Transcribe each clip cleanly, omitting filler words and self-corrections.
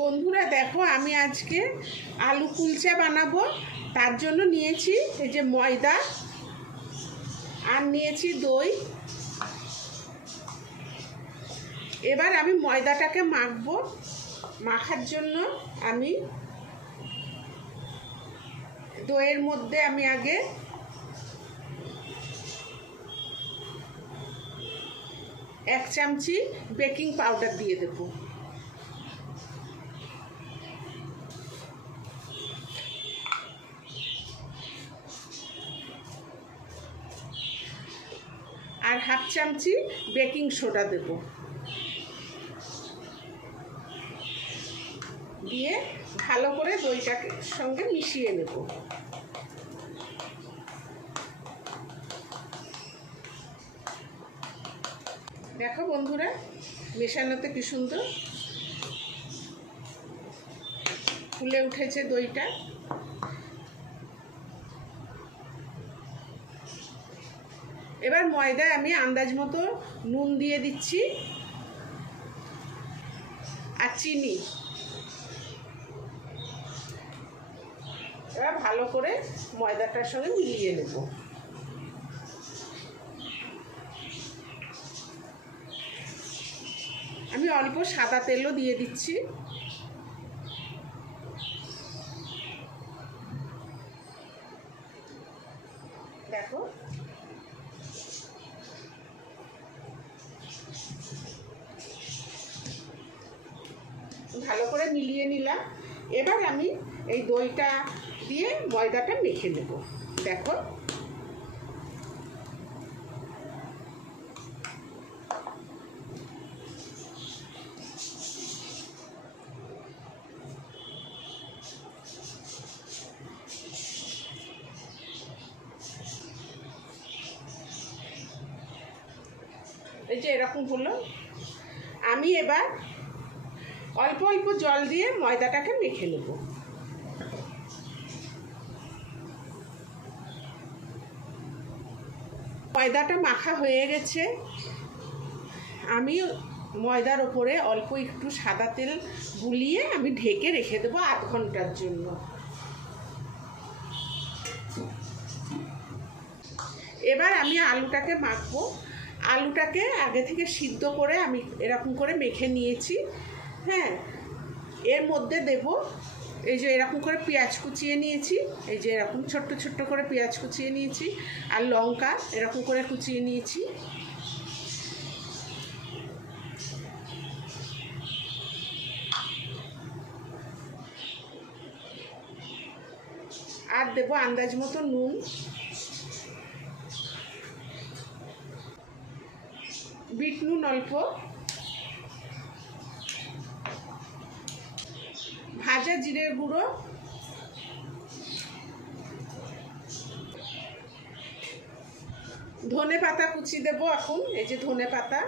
বন্ধুরা দেখো, আমি আজকে আলু কুলচা বানাবো। তার জন্য নিয়েছি এই যে ময়দা, আর নিয়েছি দই। এবার আমি ময়দাটাকে মাখবো। মাখার জন্য আমি দইয়ের মধ্যে আমি আগে এক চামচি বেকিং পাউডার দিয়ে দেবো। আর হাফ চামচি বেকিং সোডা দেব। দিয়ে ভালো করে দইটাকে সঙ্গে মিশিয়ে নেব। দেখো বন্ধুরা, মেশানোতে কি সুন্দর ফুলে উঠেছে দইটা। এবার ময়দায় আমি আন্দাজ মতো নুন দিয়ে দিচ্ছি আর চিনি। এবার ভালো করে ময়দাটার সঙ্গে মিলিয়ে নেব। আমি অল্প সাদা তেলও দিয়ে দিচ্ছি। দেখো, ভালো করে মিলিয়ে নিলাম। এবার আমি এই দইটা দিয়ে ময়দাটা মেখে নেব। দেখো, এই যে এরকম হলো। আমি এবার অল্প অল্প জল দিয়ে ময়দাটাকে মেখে নেব। ময়দাটা মাখা হয়ে গেছে। আমি ময়দার ওপরে অল্প একটু সাদা তেল বুলিয়ে আমি ঢেকে রেখে দেবো আধ ঘন্টার জন্য। এবার আমি আলুটাকে মাখবো। আলুটাকে আগে থেকে সিদ্ধ করে আমি এরকম করে মেখে নিয়েছি। হ্যাঁ, এর মধ্যে দেব এই যে এরকম করে পেঁয়াজ কুচিয়ে নিয়েছি। এই যে এরকম ছোট্ট ছোট্ট করে পেঁয়াজ কুচিয়ে নিয়েছি, আর লঙ্কা এরকম করে কুচিয়ে নিয়েছি। আর দেব আন্দাজ মতো নুন। বিট নুন অল্প, ভাজা জিরের গুঁড়ো, ধনে পাতা কুচি দেব এখন। এই যে ধনে পাতা,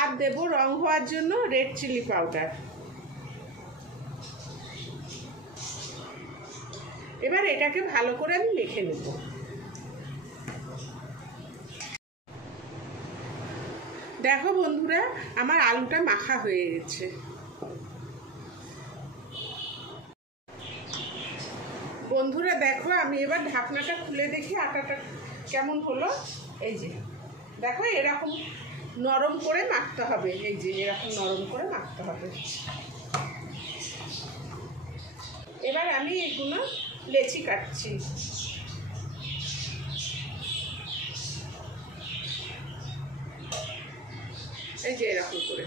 আর দেব রং হওয়ার জন্য রেড চিলি পাউডার। এবার এটাকে ভালো করে আমি মেখে নেব। দেখো বন্ধুরা, আমার আলুটা মাখা হয়ে গেছে। বন্ধুরা দেখো, আমি এবার ঢাকনাটা খুলে দেখি আটাটা কেমন হলো। এই যে দেখো, এরকম নরম করে মাখতে হবে। এই যে এরকম নরম করে মাখতে হবে। এবার আমি এগুলো লেচি কাটছি। এই যে এরকম করে।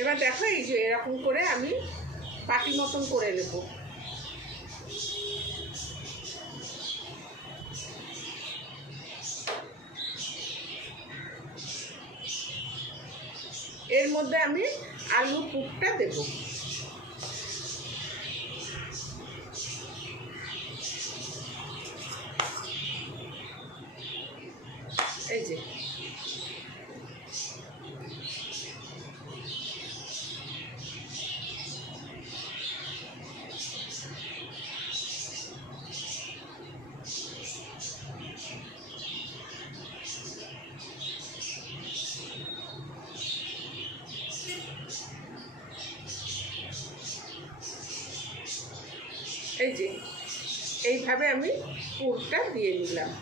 এবার দেখো এই যে এরকম করে আমি পাটি মতন করে নেব। এর মধ্যে আমি আলুর পুরটা দেব। এই যে এই যে এইভাবে আমি পুরটা দিয়ে নিলাম।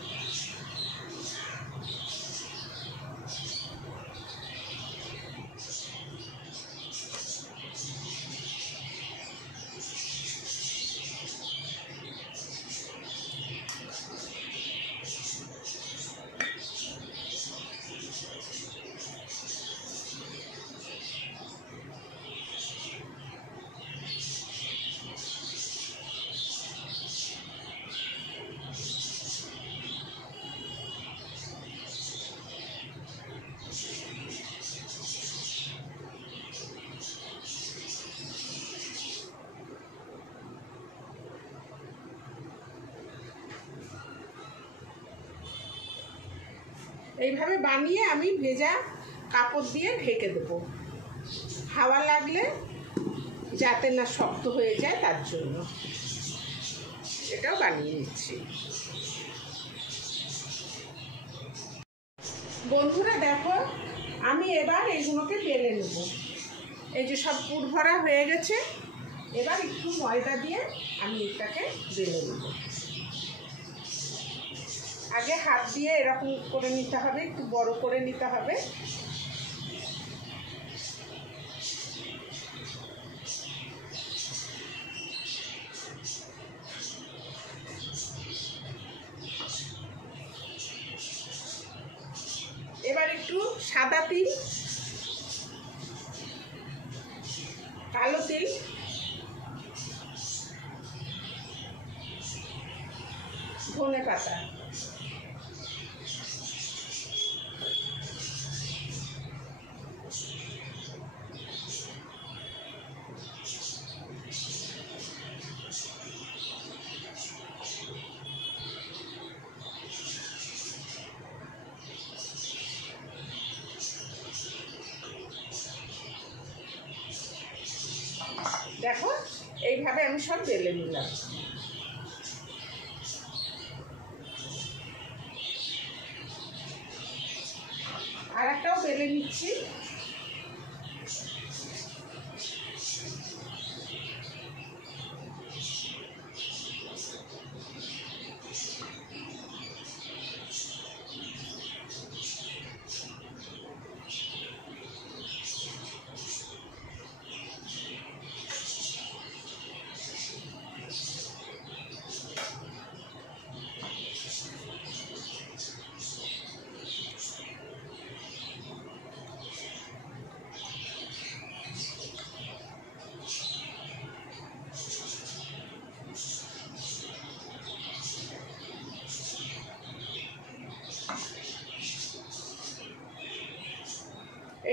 এইভাবে বানিয়ে আমি ভেজা কাপড় দিয়ে ঢেকে দেব, হাওয়া লাগলে যাতে না শক্ত হয়ে যায় তার জন্য। এটাও বানিয়ে নিচ্ছি। বন্ধুরা দেখো, আমি এবার এইগুলোকে বেলে নেব। এই যে সব পুর ভরা হয়ে গেছে, এবার একটু ময়দা দিয়ে আমি এটাকে বেলে নেব। আগে হাত দিয়ে এরকম করে নিতে হবে, একটু বড় করে নিতে হবে। এবার একটু সাদা তিল, কালো তিল, ধনে পাতা, দেখো এইভাবে আমি সব বেলে নিলাম। আর একটাও বেলে নিচ্ছি।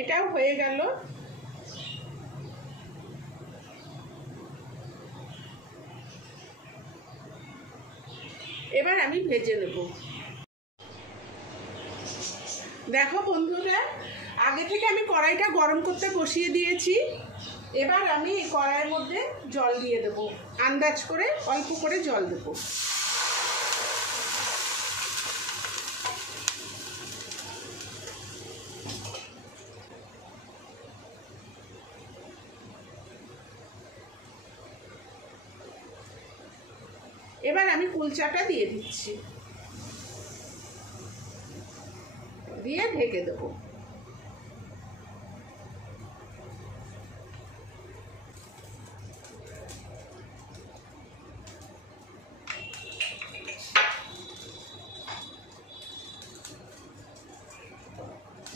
এটাও হয়ে গেল। এবার আমি ভেজে নেব। দেখো বন্ধুরা, আগে থেকে আমি কড়াইটা গরম করতে বসিয়ে দিয়েছি। এবার আমি এই কড়াইয়ের মধ্যে জল দিয়ে দেব, আন্দাজ করে অল্প করে জল দেব। এবার আমি কুলচাটা দিয়ে দিচ্ছি, দিয়ে ঢেকে দেবো।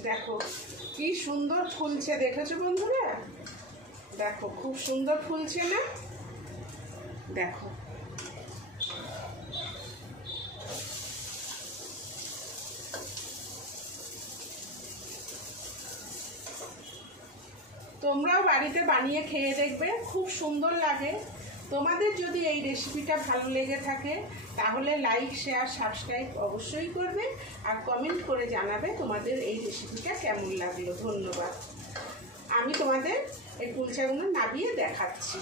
দেখো কি সুন্দর ফুলছে, দেখেছো বন্ধুরা? দেখো খুব সুন্দর ফুলছে না? দেখো তোমরাও বাড়িতে বানিয়ে খেয়ে দেখবে, খুব সুন্দর লাগে। তোমাদের যদি এই রেসিপিটা ভালো লেগে থাকে তাহলে লাইক, শেয়ার, সাবস্ক্রাইব অবশ্যই করবে আর কমেন্ট করে জানাবে তোমাদের এই রেসিপিটা কেমন লাগলো। ধন্যবাদ। আমি তোমাদের এই কুলচাগুলো নাবিয়ে দেখাচ্ছি।